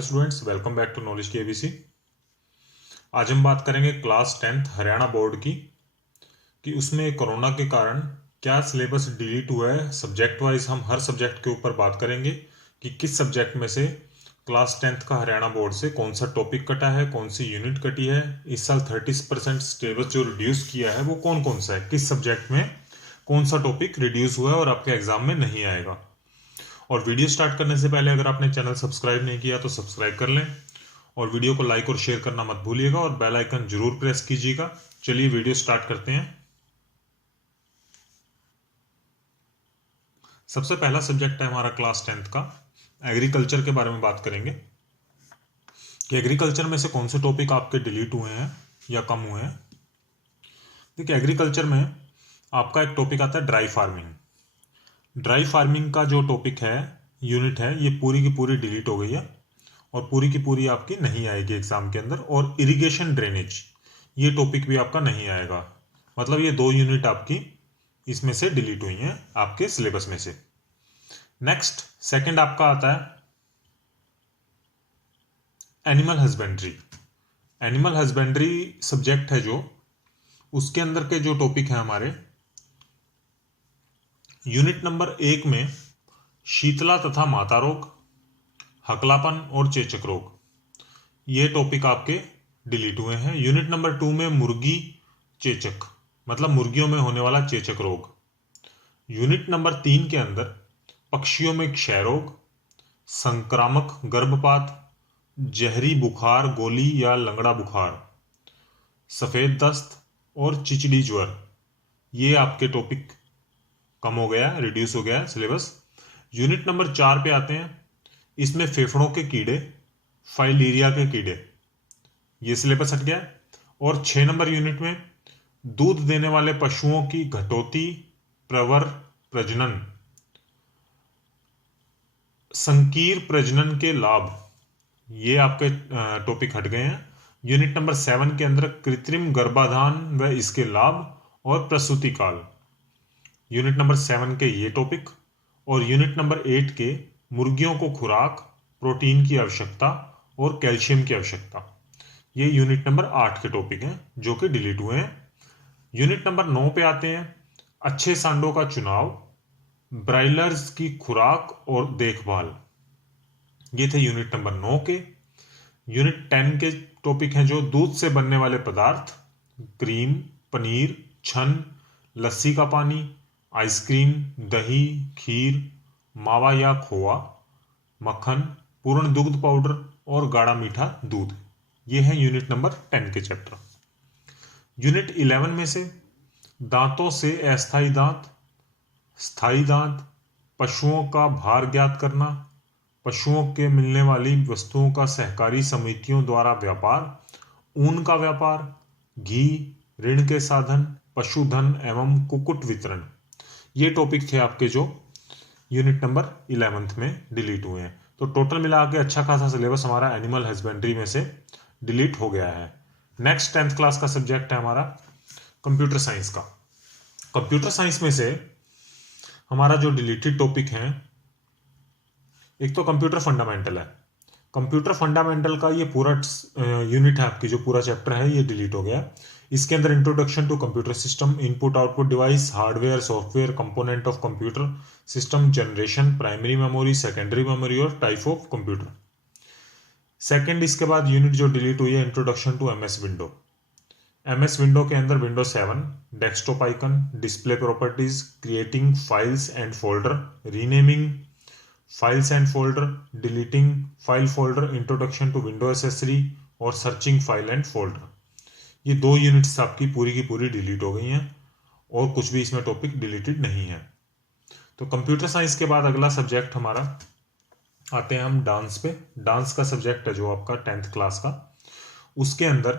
Hello students, welcome back to knowledge की ABC. आज हम बात करेंगे क्लास 10th हरियाणा बोर्ड की कि उसमें कोरोना के कारण क्या सिलेबस डिलीट हुआ है। सब्जेक्ट वाइज हम हर सब्जेक्ट के ऊपर बात करेंगे कि किस सब्जेक्ट में से क्लास 10th का हरियाणा बोर्ड से कौन सा टॉपिक कटा है, कौन सी यूनिट कटी है। इस साल 30% सिलेबस जो रिड्यूस किया है वो कौन कौन सा है, किस सब्जेक्ट में कौन सा टॉपिक रिड्यूस हुआ है और आपके एग्जाम में नहीं आएगा। और वीडियो स्टार्ट करने से पहले अगर आपने चैनल सब्सक्राइब नहीं किया तो सब्सक्राइब कर लें और वीडियो को लाइक और शेयर करना मत भूलिएगा और बेल आइकन जरूर प्रेस कीजिएगा। चलिए वीडियो स्टार्ट करते हैं। सबसे पहला सब्जेक्ट है हमारा क्लास 10th का एग्रीकल्चर के बारे में बात करेंगे कि एग्रीकल्चर में से कौन से टॉपिक आपके डिलीट हुए हैं या कम हुए हैं। देखिए, एग्रीकल्चर में आपका एक टॉपिक आता है ड्राई फार्मिंग। ड्राई फार्मिंग का जो टॉपिक है, यूनिट है, ये पूरी की पूरी डिलीट हो गई है और पूरी की पूरी आपकी नहीं आएगी एग्जाम के अंदर। और इरिगेशन ड्रेनेज ये टॉपिक भी आपका नहीं आएगा। मतलब ये दो यूनिट आपकी इसमें से डिलीट हुई हैं आपके सिलेबस में से। नेक्स्ट सेकंड आपका आता है animal husbandry. Animal husbandry subject है जो, उसके अंदर के जो टॉपिक है हमारे यूनिट नंबर 1 में शीतला तथा माता रोग, हकलापन और चेचक रोग, ये टॉपिक आपके डिलीट हुए हैं। यूनिट नंबर 2 में मुर्गी चेचक, मतलब मुर्गियों में होने वाला चेचक रोग। यूनिट नंबर 3 के अंदर पक्षियों में क्षय रोग, संक्रामक गर्भपात, जहरी बुखार गोली या लंगड़ा बुखार, सफेद दस्त और चिचड़ी ज्वर, ये आपके टॉपिक कम हो गया, रिड्यूस हो गया सिलेबस। यूनिट नंबर 4 पे आते हैं। इसमें फेफड़ों के कीड़े, फाइलीरिया के कीड़े, ये सिलेबस हट गया। और 6 नंबर यूनिट में दूध देने वाले पशुओं की घटोती, प्रवर, प्रजनन, संकीर प्रजनन के लाभ, ये आपके टॉपिक हट गए हैं। यूनिट नंबर 7 के अंदर कृत्रिम गर्भाधान व इसके लाभ और प्रसूति काल, यूनिट नंबर 7 के ये टॉपिक। और यूनिट नंबर 8 के मुर्गियों को खुराक, प्रोटीन की आवश्यकता और कैल्शियम की आवश्यकता, ये यूनिट नंबर 8 के टॉपिक हैं जो कि डिलीट हुए हैं। यूनिट नंबर 9 पे आते हैं अच्छे सांडों का चुनाव, ब्राइलर्स की खुराक और देखभाल, ये थे यूनिट नंबर 9 के। यूनिट 10 के टॉपिक हैं जो दूध से बनने वाले पदार्थ, क्रीम, पनीर, छन, लस्सी का पानी, आइसक्रीम, दही, खीर, मावा या खोआ, मक्खन, पूर्ण दुग्ध पाउडर और गाढ़ा मीठा दूध, ये है यूनिट नंबर 10 के चैप्टर। यूनिट 11 में से दांतों से अस्थायी दांत, स्थायी दांत, पशुओं का भार ज्ञात करना, पशुओं के मिलने वाली वस्तुओं का सहकारी समितियों द्वारा व्यापार, ऊन का व्यापार, घी, ऋण के साधन, पशुधन एवं कुक्कुट वितरण, ये टॉपिक थे आपके जो यूनिट नंबर 11th में डिलीट हुए हैं। तो टोटल मिला के अच्छा खासा सिलेबस हमारा एनिमल हस्बेंड्री में से डिलीट हो गया है। नेक्स्ट 10th क्लास का सब्जेक्ट है हमारा कंप्यूटर साइंस का। कंप्यूटर साइंस में से हमारा जो डिलीटेड टॉपिक है, एक तो कंप्यूटर फंडामेंटल है। कंप्यूटर फंडामेंटल का ये पूरा यूनिट है आपकी, जो पूरा चैप्टर है ये डिलीट हो गया। इसके अंदर introduction to computer system, input output device, hardware software, component of computer system, generation, primary memory, secondary memory और टाइप ऑफ कंप्यूटर। सेकेंड इसके बाद यूनिट जो डिलीट हुई है introduction to MS window. MS window के अंदर windows 7, desktop icon, display properties, creating files and folder, renaming files and folder, deleting file folder, introduction to window accessory और searching file and folder, ये दो units आपकी पूरी की पूरी delete हो गई हैं और कुछ भी इसमें टॉपिक डिलीटेड नहीं है। तो कंप्यूटर साइंस के बाद अगला सब्जेक्ट हमारा आते हैं हम डांस पे। डांस का सब्जेक्ट है जो आपका 10th क्लास का, उसके अंदर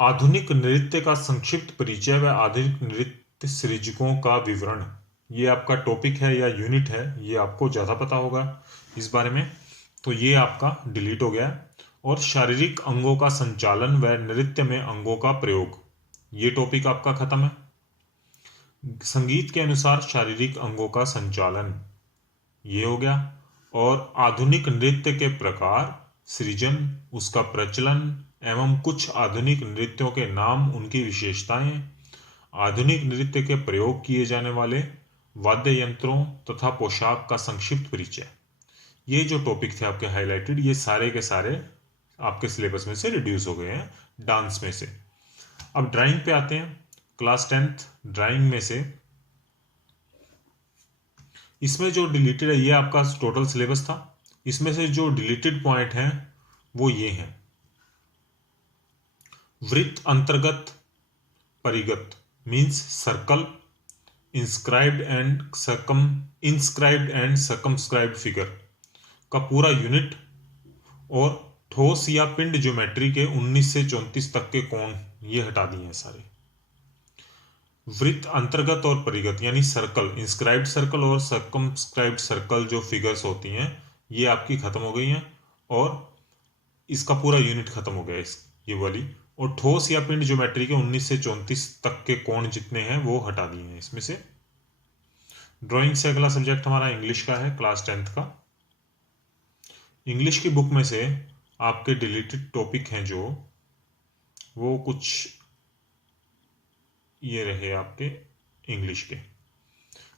आधुनिक नृत्य का संक्षिप्त परिचय व आधुनिक नृत्य सृजकों का विवरण, ये आपका टॉपिक है या यूनिट है, ये आपको ज़्यादा पता होगा इस बारे में, तो ये आपका डिलीट हो गया। और शारीरिक अंगों का संचालन व नृत्य में अंगों का प्रयोग, ये टॉपिक आपका खत्म है। संगीत के अनुसार शारीरिक अंगों का संचालन, ये हो गया। और आधुनिक नृत्य के प्रकार, सृजन, उसका प्रचलन एवं कुछ आधुनिक नृत्यों के नाम, उनकी विशेषताएं, आधुनिक नृत्य के प्रयोग किए जाने वाले वाद्य यंत्रों तथा पोशाक का संक्षिप्त परिचय। ये जो टॉपिक थे आपके हाईलाइटेड, ये सारे के सारे आपके सिलेबस में से रिड्यूस हो गए हैं डांस में से। अब ड्राइंग पे आते हैं। क्लास 10th ड्राइंग में से इसमें जो डिलीटेड है, ये आपका टोटल सिलेबस था। इसमें से जो डिलीटेड पॉइंट हैं वो ये हैं: वृत्त अंतर्गत परिगत means circle, inscribed and circumscribed figure का पूरा यूनिट, और ठोस या पिंड ज्योमेट्री के 19 से 34 तक के कोण, ये हटा दिए हैं सारे। वृत्त अंतर्गत और परिगत यानी सर्कल, इंस्क्राइब्ड सर्कल और सर्कमस्क्राइब्ड सर्कल जो फिगर्स होती हैं, ये आपकी खत्म हो गई हैं, और इसका पूरा यूनिट खत्म हो गया ये वाली। और ठोस या पिंड ज्योमेट्री के 19 से 34 तक के कोण जितने हैं वो हटा दिए हैं इसमें से। ड्राइंग से अगला सब्जेक्ट हमारा इंग्लिश का है, क्लास 10th का। इंग्लिश की बुक में से आपके डिलीटेड टॉपिक हैं जो, वो कुछ ये रहे आपके इंग्लिश के।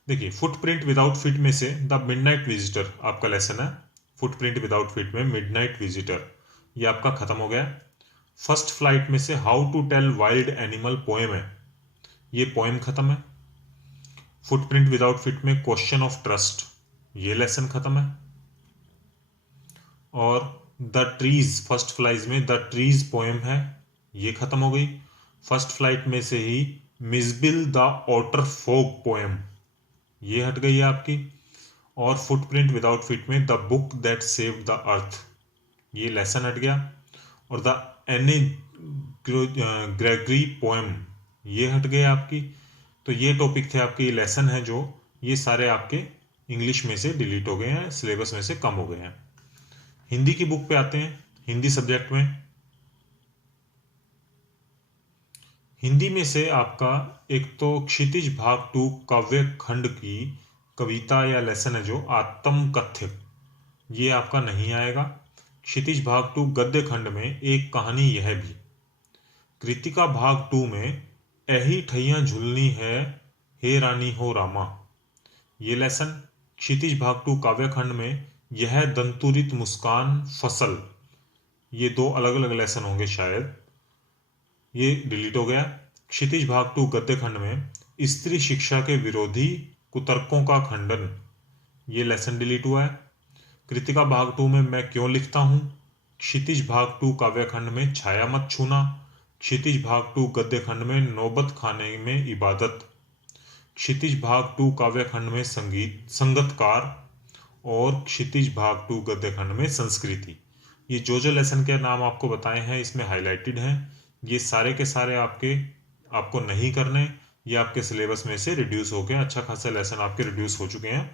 देखिए, फुटप्रिंट विदाउट फीट में से द मिडनाइट विजिटर आपका लेसन है। फुटप्रिंट विदाउट फीट में मिडनाइट विजिटर, ये आपका खत्म हो गया। फर्स्ट फ्लाइट में से how to tell wild animal poem है, ये पोएम खत्म है। फुटप्रिंट विदाउट फीट में क्वेश्चन ऑफ ट्रस्ट, ये लेसन खत्म है। और द ट्रीज, फर्स्ट फ्लाइज में द ट्रीज पोएम है, ये खत्म हो गई। फर्स्ट फ्लाइट में से ही Mijbil the otter fog poem, ये हट गई है आपकी। और फुटप्रिंट विदाउट फीट में the book that saved the earth, ये लेसन हट गया। और द एनी ग्रेगरी पोएम, ये हट गए आपकी। तो ये टॉपिक थे आपके, ये लेसन है जो, ये सारे आपके इंग्लिश में से डिलीट हो गए हैं, सिलेबस में से कम हो गए हैं। हिंदी की बुक पे आते हैं। हिंदी सब्जेक्ट में, हिंदी में से आपका एक तो क्षितिज भाग 2 काव्य खंड की कविता या लेसन है जो आत्म कथ्य, ये आपका नहीं आएगा। क्षितिज भाग 2 गद्य खंड में एक कहानी यह भी। कृतिका भाग 2 में ऐही ठैया झुलनी है हे रानी हो रामा, ये लेसन। क्षितिज भाग 2 काव्य खंड में यह दंतुरित मुस्कान फसल, ये दो अलग अलग लेसन होंगे शायद, ये डिलीट हो गया। क्षितिज भाग 2 गद्य खंड में स्त्री शिक्षा के विरोधी कुतर्कों का खंडन, ये लेसन डिलीट हुआ है। कृतिका भाग 2 में मैं क्यों लिखता हूँ। क्षितिज भाग 2 काव्य खंड में छाया मत छूना। क्षितिज भाग 2 गद्य खंड में नौबत खाने में इबादत। क्षितिज भाग 2 काव्य खंड में संगतकार। और क्षितिज भाग 2 गद्य खंड में संस्कृति। ये जो लेसन के नाम आपको बताए हैं इसमें हाईलाइटेड हैं। ये सारे के सारे आपको नहीं करने, ये आपके सिलेबस में से रिड्यूस हो गए, अच्छा खासा लेसन आपके रिड्यूस हो चुके हैं।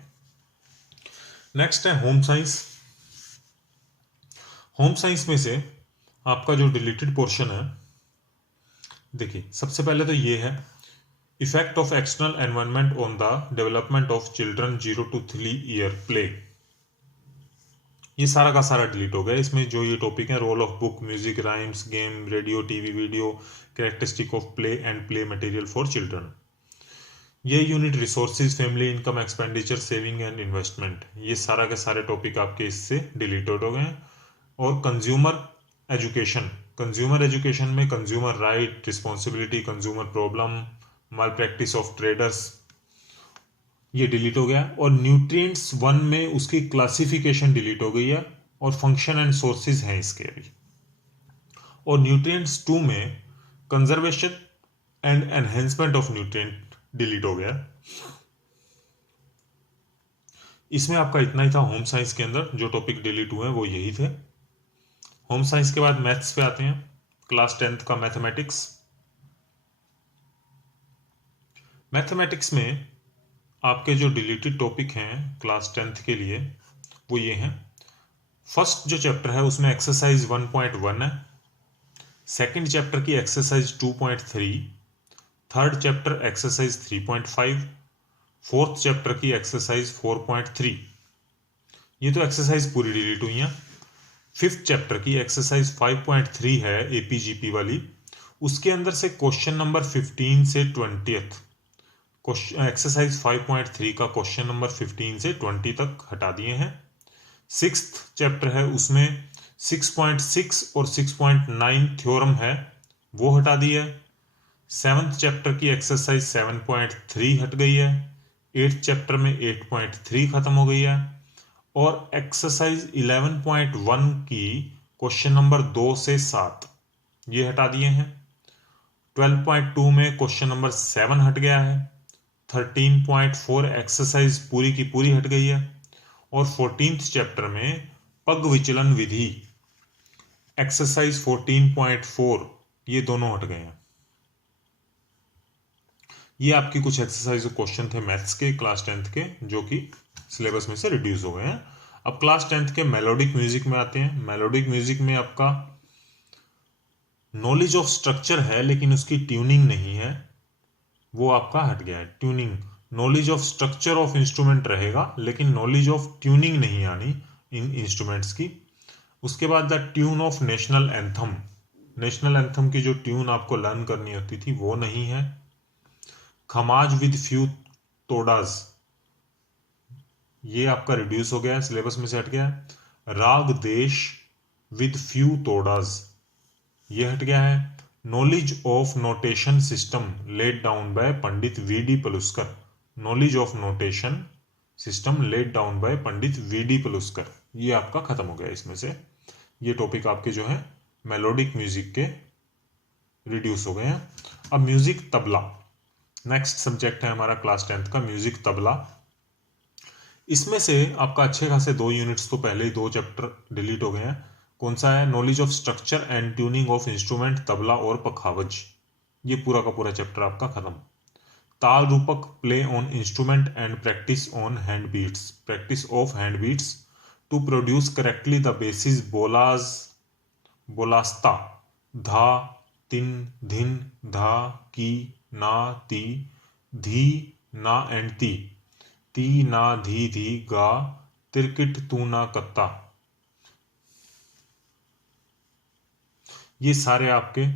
नेक्स्ट है होम साइंस। होम साइंस में से आपका जो डिलीटेड पोर्शन है, देखिए सबसे पहले तो ये है effect of external environment on the development of children 0 to 3 year play, ये सारा का सारा डिलीट हो गया। इसमें जो ये टॉपिक है, role of book, music, rhymes, game, radio, TV, video, characteristic of play and play material for children, ये unit resources, family income, expenditure, saving and investment, ये सारा के सारे टॉपिक आपके इससे डिलीटेड हो गए हैं। और कंज्यूमर एजुकेशन, कंज्यूमर एजुकेशन में consumer right, responsibility, consumer problem, mall practice of traders, ये डिलीट हो गया। और न्यूट्रिएंट्स 1 में उसकी क्लासिफिकेशन डिलीट हो गई है, और फंक्शन एंड सोर्सेज हैं इसके अभी। और न्यूट्रिएंट्स 2 में conservation and enhancement of nutrient delete हो गया। इसमें आपका इतना ही था होम साइंस के अंदर, जो टॉपिक डिलीट हुए हैं वो यही थे। होम साइंस के बाद मैथ्स पे आते हैं। क्लास 10th का मैथमेटिक्स। मैथमेटिक्स में आपके जो डिलीटेड टॉपिक हैं क्लास 10th के लिए वो ये हैं। फर्स्ट जो चैप्टर है उसमें एक्सरसाइज 1.1 है। सेकंड चैप्टर की exercise 2.3, third chapter exercise 3.5, fourth chapter की एक्सरसाइज 4.3, ये तो एक्सरसाइज पूरी डिलीट हुई है। 5th चैप्टर की एक्सरसाइज 5.3 है एपीजीपी वाली, उसके अंदर से क्वेश्चन नंबर 15 से 20th एक्सरसाइज 5.3 का क्वेश्चन नंबर 15 से 20 तक हटा दिए हैं। 6th चैप्टर है, उसमें 6.6 और 6.9 थ्योरम है, वो हटा दी है। 7th चैप्टर की एक्सरसाइज 7.3 हट गई है। 8th चैप्टर में 8.3 खत्म हो गई है। और एक्सरसाइज 11.1 की क्वेश्चन नंबर 2 से 7 ये हटा दिए हैं। 12.2 में क्वेश्चन नंबर 7 हट गया है। 13.4 एक्सरसाइज पूरी की पूरी हट गई है। और 14th चैप्टर में पग विचलन विधि एक्सरसाइज 14.4 ये दोनों हट गए हैं। ये आपकी कुछ एक्सरसाइज क्वेश्चन थे मैथ्स के क्लास 10th के, जो कि सिलेबस में से रिड्यूस हो गए हैं। अब क्लास 10th के मेलोडिक म्यूजिक में आते हैं। मेलोडिक म्यूजिक में आपका नॉलेज ऑफ स्ट्रक्चर है लेकिन उसकी ट्यूनिंग नहीं है, वो आपका हट गया है। Tuning, knowledge of structure of instrument रहेगा लेकिन नॉलेज ऑफ ट्यूनिंग नहीं आनी इन इंस्ट्रूमेंट्स की। उसके बाद the tune of national anthem, national anthem की जो ट्यून आपको लर्न करनी होती थी वो नहीं है। खमाज विद फ्यू तोडाज ये आपका रिड्यूस हो गया है, सिलेबस में से हट गया है। राग देश विद फ्यू तोडाज ये हट गया है। Knowledge of notation system laid down by Pandit VD Paluskar, knowledge of notation system laid down by Pandit VD Paluskar ये आपका खत्म हो गया इसमें से। ये टॉपिक आपके जो है मेलोडिक म्यूजिक के रिड्यूस हो गए हैं। अब म्यूजिक तबला नेक्स्ट सब्जेक्ट है हमारा क्लास 10th का, म्यूजिक तबला। इसमें से आपका अच्छे खासे 2 यूनिट्स तो पहले ही 2 चैप्टर डिलीट हो गए हैं। कौन सा है? Knowledge of structure and tuning of instrument tabla और पखावज, ये पूरा का पूरा चैप्टर आपका खत्म। Taal Rupak play on instrument and practice on hand beats, practice of hand beats to produce correctly the basis बोलाज बोलास्ता धा तिन धिन धा की ना ती धी ना एंड ती ना धी धी गा तिरकिट तू ना कत्ता, ये सारे आपके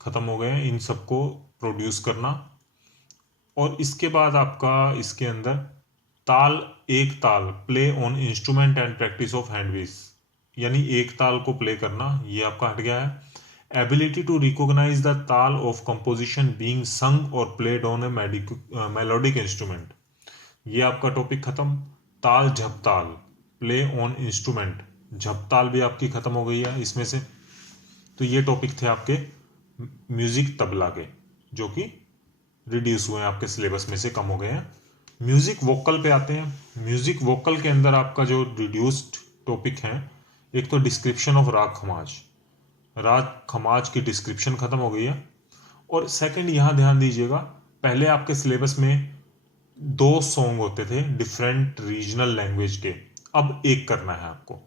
खत्म हो गए। इन सबको प्रोड्यूस करना। और इसके बाद आपका इसके अंदर ताल, एक ताल play on instrument and practice of hand beats, यानी एक ताल को प्ले करना, ये आपका हट गया है। एबिलिटी टू रिकॉग्नाइज द ताल ऑफ कंपोजिशन बीइंग संग और played on A melodic instrument, ये आपका टॉपिक खत्म। ताल झपताल प्ले ऑन इंस्ट्रूमेंट, झपताल भी आपकी खत्म हो गई है इसमें से। तो ये टॉपिक थे आपके म्यूजिक तबला के, जो कि रिड्यूस हुए हैं आपके सिलेबस में से, कम हो गए हैं। म्यूजिक वोकल पे आते हैं। म्यूजिक वोकल के अंदर आपका जो रिड्यूस्ड टॉपिक है, एक तो डिस्क्रिप्शन ऑफ राग खमाज, राग खमाज की डिस्क्रिप्शन खत्म हो गई है। और सेकंड यहाँ ध्यान दीजिएगा, पहले आपके सिलेबस में 2 सॉन्ग होते थे डिफरेंट रीजनल लैंग्वेज के, अब एक करना है आपको।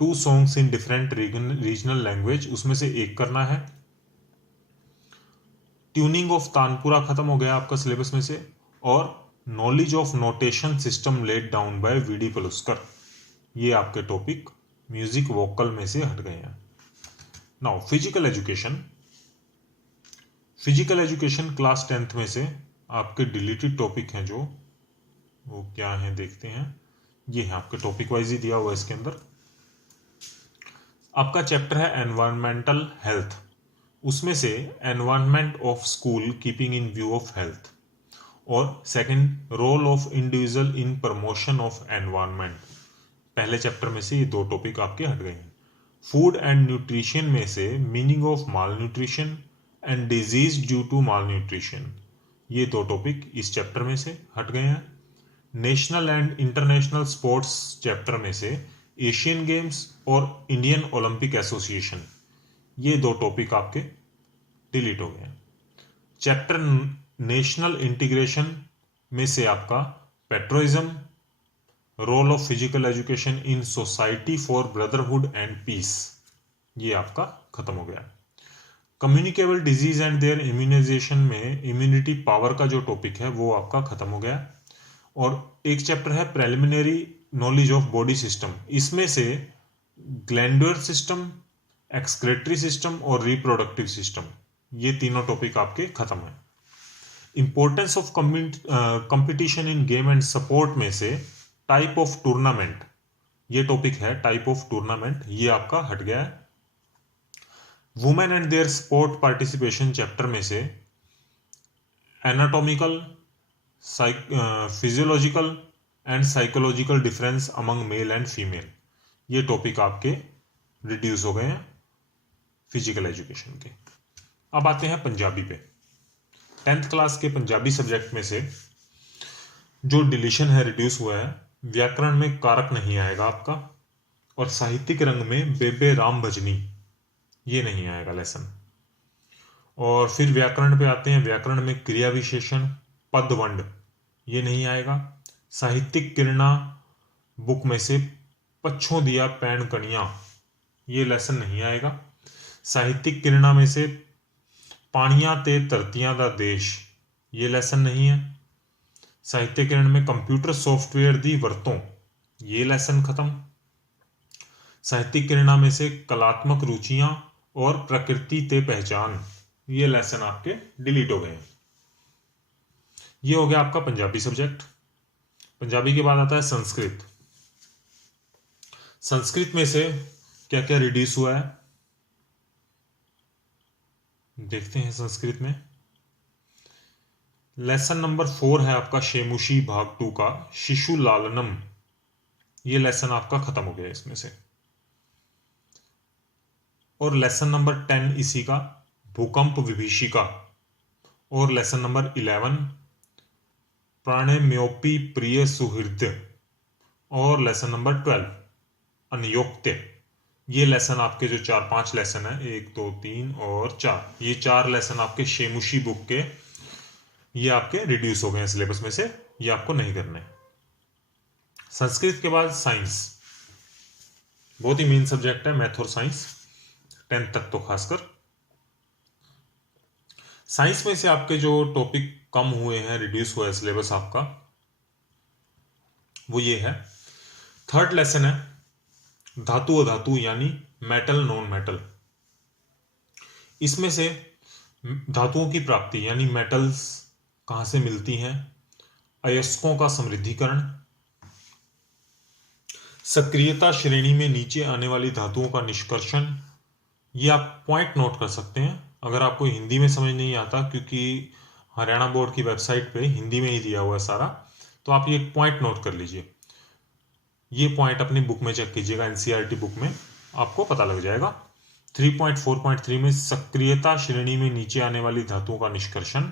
2 songs in different regional language, उसमें से एक करना है। ट्यूनिंग ऑफ तानपुरा खत्म हो गया आपका सिलेबस में से। और knowledge of notation system laid down by VD Paluskar, ये आपके टॉपिक म्यूजिक वोकल में से हट गए हैं। Now physical education. Physical education class 10th में से आपके डिलीटेड टॉपिक हैं, जो वो क्या हैं देखते हैं। ये है आपके टॉपिक वाइज ही दिया हुआ है इसके अंदर। आपका चैप्टर है एनवायरमेंटल हेल्थ, उसमें से environment of school keeping in view of health, और second role of individual in promotion of environment. पहले चैप्टर में से ये 2 टॉपिक आपके हट गए हैं। फूड एंड न्यूट्रिशन में से meaning of malnutrition and disease due to malnutrition, ये 2 टॉपिक इस चैप्टर में से हट गए हैं। National and international sports chapter में से एशियन गेम्स और इंडियन ओलंपिक एसोसिएशन, ये 2 टॉपिक आपके डिलीट हो गए हैं। चैप्टर नेशनल इंटीग्रेशन में से आपका patriotism, role of physical education in society for brotherhood and peace, ये आपका खत्म हो गया। Communicable disease and their immunization में इम्यूनिटी पावर का जो टॉपिक है वो आपका खत्म हो गया। और एक चैप्टर है preliminary knowledge of body system, इसमें से ग्लैंडुलर सिस्टम, एक्सक्रेटरी सिस्टम और रिप्रोडक्टिव सिस्टम, ये तीनों टॉपिक आपके खत्म है। Importance of competition in game and sport में से टाइप ऑफ टूर्नामेंट, ये टॉपिक है टाइप ऑफ टूर्नामेंट, ये आपका हट गया है। Women and their sport participation chapter में से anatomical, physiological and psychological difference among male and female, ये टॉपिक आपके रिड्यूस हो गए हैं फिजिकल एजुकेशन के। अब आते हैं पंजाबी पे। 10th क्लास के पंजाबी सब्जेक्ट में से जो डिलीशन है, रिड्यूस हुआ है, व्याकरण में कारक नहीं आएगा आपका, और साहित्यिक रंग में बेबे राम भजनी, ये नहीं आएगा लेसन। और फिर व्याकरण पे आते हैं, व्याकरण में क्रिया विशेषण, पदवंड, ये नहीं आएगा। साहित्यिक किरणा बुक में से पच्छों दिया पैण कनिया, ये लेसन नहीं आएगा। साहित्यिक किरणा में से पानियां ते धरतियां दा देश, ये लेसन नहीं है। साहित्य किरण में कंप्यूटर सॉफ्टवेयर दी वरतों, ये लेसन खत्म। साहित्यिक किरणा में से कलात्मक रुचियां और प्रकृति ते पहचान, ये लेसन आपके डिलीट हो गए हैं। ये हो गया आपका पंजाबी सब्जेक्ट। पंजाबी के बाद आता है संस्कृत। संस्कृत में से क्या क्या रिड्यूस हुआ है देखते हैं। संस्कृत में लेसन नंबर 4 है आपका शेमुशी भाग 2 का शिशु लालनम, ये लेसन आपका खत्म हो गया इसमें से। और लेसन नंबर 10 इसी का भूकंप विभीषिका, और लेसन नंबर 11 प्राणेम्योपी प्रिय सुहृद, और लेसन नंबर 12 अनियोक्त्य। ये लेसन आपके जो 4-5 लेसन है, 1 2 3 और 4, ये 4 लेसन आपके शेमुशी बुक के, ये आपके रिड्यूस हो गए हैं सिलेबस में से, ये आपको नहीं करने। संस्कृत के बाद साइंस, बहुत ही मेन सब्जेक्ट है मैथ और साइंस, 10th तक तो खासकर। साइंस में से आपके जो टॉपिक कम हुए हैं, रिड्यूस हुआ है सिलेबस आपका, वो ये है। 3rd लेसन है धातु अधातु यानी मेटल नॉन मेटल। इसमें से धातुओं की प्राप्ति यानी मेटल्स कहां से मिलती हैं, अयस्कों का समृद्धिकरण, सक्रियता श्रेणी में नीचे आने वाली धातुओं का निष्कर्षण, ये आप पॉइंट नोट कर सकते हैं अगर आपको हिंदी में समझ नहीं आता, क्योंकि हरियाणा बोर्ड की वेबसाइट पे हिंदी में ही दिया हुआ है सारा, तो आप ये पॉइंट नोट कर लीजिए। ये पॉइंट अपनी बुक में चेक कीजिएगा, एनसीईआरटी बुक में आपको पता लग जाएगा। 3.4.3 में सक्रियता श्रेणी में नीचे आने वाली धातुओं का निष्कर्षण,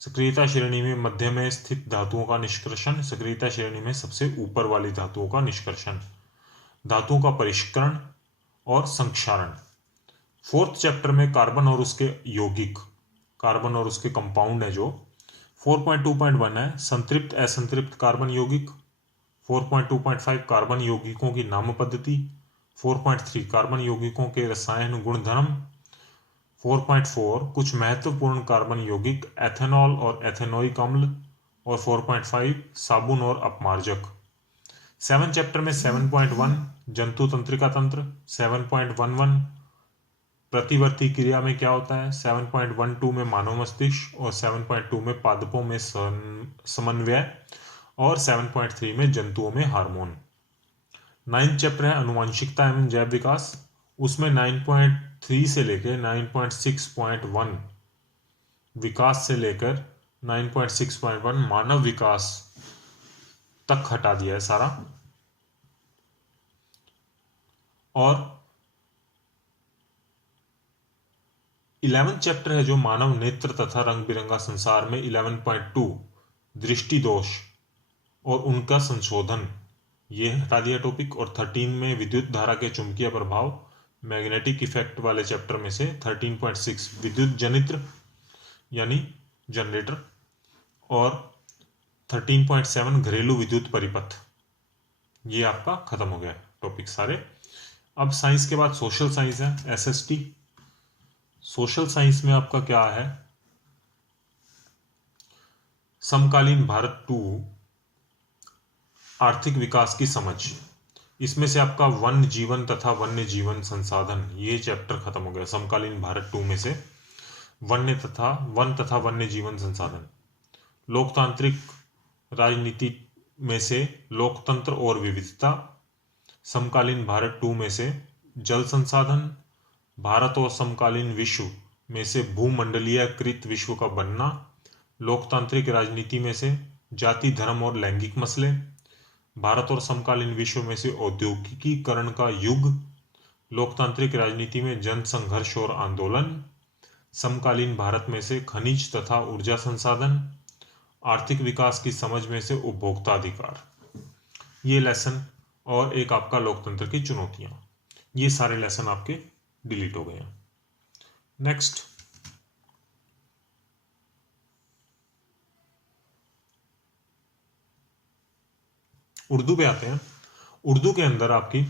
सक्रियता श्रेणी में मध्य में स्थित धातुओं का निष्कर्षण, सक्रियता श्रेणी में सबसे ऊपर वाली धातुओं का निष्कर्षण, धातुओं का परिष्करण और संक्षारण। 4th चैप्टर में कार्बन और उसके यौगिक, कार्बन और उसके कंपाउंड है जो। 4.2.1 है संतृप्त असंतृप्त कार्बन यौगिक। 4.2.5 कार्बन यौगिकों की नाम पद्धति। 4.3 कार्बन यौगिकों के रसायन गुणधर्म। 4.4 कुछ महत्वपूर्ण कार्बन यौगिक, एथेनॉल और एथेनोइक अम्ल। और 4.5 साबुन और अपमार्जक। 7 चैप्टर में 7.1 जंतु तंत्रिका तंत्र। 7.11 प्रतिवर्ती क्रिया में क्या होता है। 7.12 में मानव मस्तिष्क, और 7.2 में पादपों में समन्वय, और 7.3 में जंतुओं में हार्मोन। 9th चैप्टर है अनुवांशिकता एवं जैव विकास, उसमें 9.3 से लेकर 9.6.1 विकास से लेकर 9.6.1 मानव विकास तक हटा दिया है सारा। और 11th चैप्टर है जो मानव नेत्र तथा रंग बिरंगा संसार में 11.2 दृष्टि दोष और उनका संशोधन, ये हटा दिया टॉपिक। और 13 में विद्युत धारा के चुंबकीय प्रभाव, मैग्नेटिक इफेक्ट वाले चैप्टर में से 13.6 विद्युत जनित्र यानी जनरेटर, और 13.7 घरेलू विद्युत परिपथ। ये आपका खत्म हो गया टॉपिक सारे। अब साइंस के बाद सोशल साइंस है, एसएसटी। सोशल साइंस में आपका क्या है, समकालीन भारत 2, आर्थिक विकास की समझ, इसमें से आपका वन्य जीवन तथा वन्य जीवन संसाधन ये चैप्टर खत्म हो गया। समकालीन भारत 2 में से वन तथा वन्य जीवन संसाधन। लोकतांत्रिक राजनीति में से लोकतंत्र और विविधता। समकालीन भारत 2 में से जल संसाधन। भारत और समकालीन विश्व में से भूमंडलीयकृत विश्व का बनना। लोकतांत्रिक राजनीति में से जाति, धर्म और लैंगिक मसले। भारत और समकालीन विश्व में से औद्योगिकीकरण का युग। लोकतांत्रिक राजनीति में जन संघर्ष और आंदोलन। समकालीन भारत में से खनिज तथा ऊर्जा संसाधन। आर्थिक विकास की समझ में से उपभोक्ता अधिकार। ये लेसन और एक आपका लोकतंत्र की चुनौतियां, ये सारे लेसन आपके डिलीट हो गए हैं। नेक्स्ट, उर्दू पे आते हैं। उर्दू के अंदर आपकी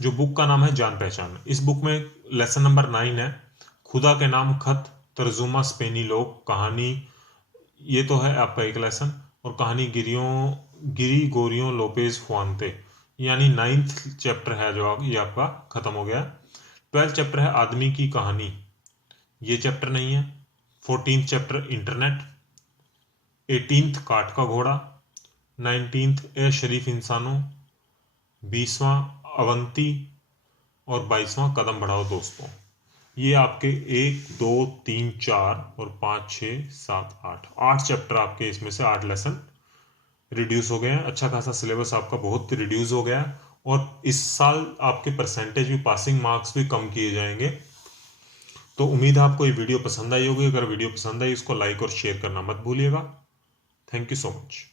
जो बुक का नाम है जान पहचान, इस बुक में लेसन नंबर 9 है खुदा के नाम खत, तर्जुमा स्पेनी लोग, कहानी, ये तो है आपका एक लेसन। और कहानी गिरी गोरियो लोपेज फुआंते, यानी 9th चैप्टर है जो ये आपका खत्म हो गया। 12th चैप्टर है आदमी की कहानी, ये चैप्टर नहीं है। 14th chapter internet. 18th काठ का घोड़ा। 19th ए शरीफ इंसानों। 20वां अवंती। और 22वां कदम बढ़ाओ दोस्तों। ये आपके 1 2 3 4 और 5 6 7 8 चैप्टर आपके, इसमें से 8 लेसन रिड्यूस हो गए हैं। अच्छा खासा सिलेबस आपका बहुत रिड्यूस हो गया। और इस साल आपके परसेंटेज भी, पासिंग मार्क्स भी कम किए जाएंगे। तो उम्मीद है आपको ये वीडियो पसंद आई होगी। अगर वीडियो पसंद आई इसको लाइक और शेयर करना मत भूलिएगा। Thank you so much.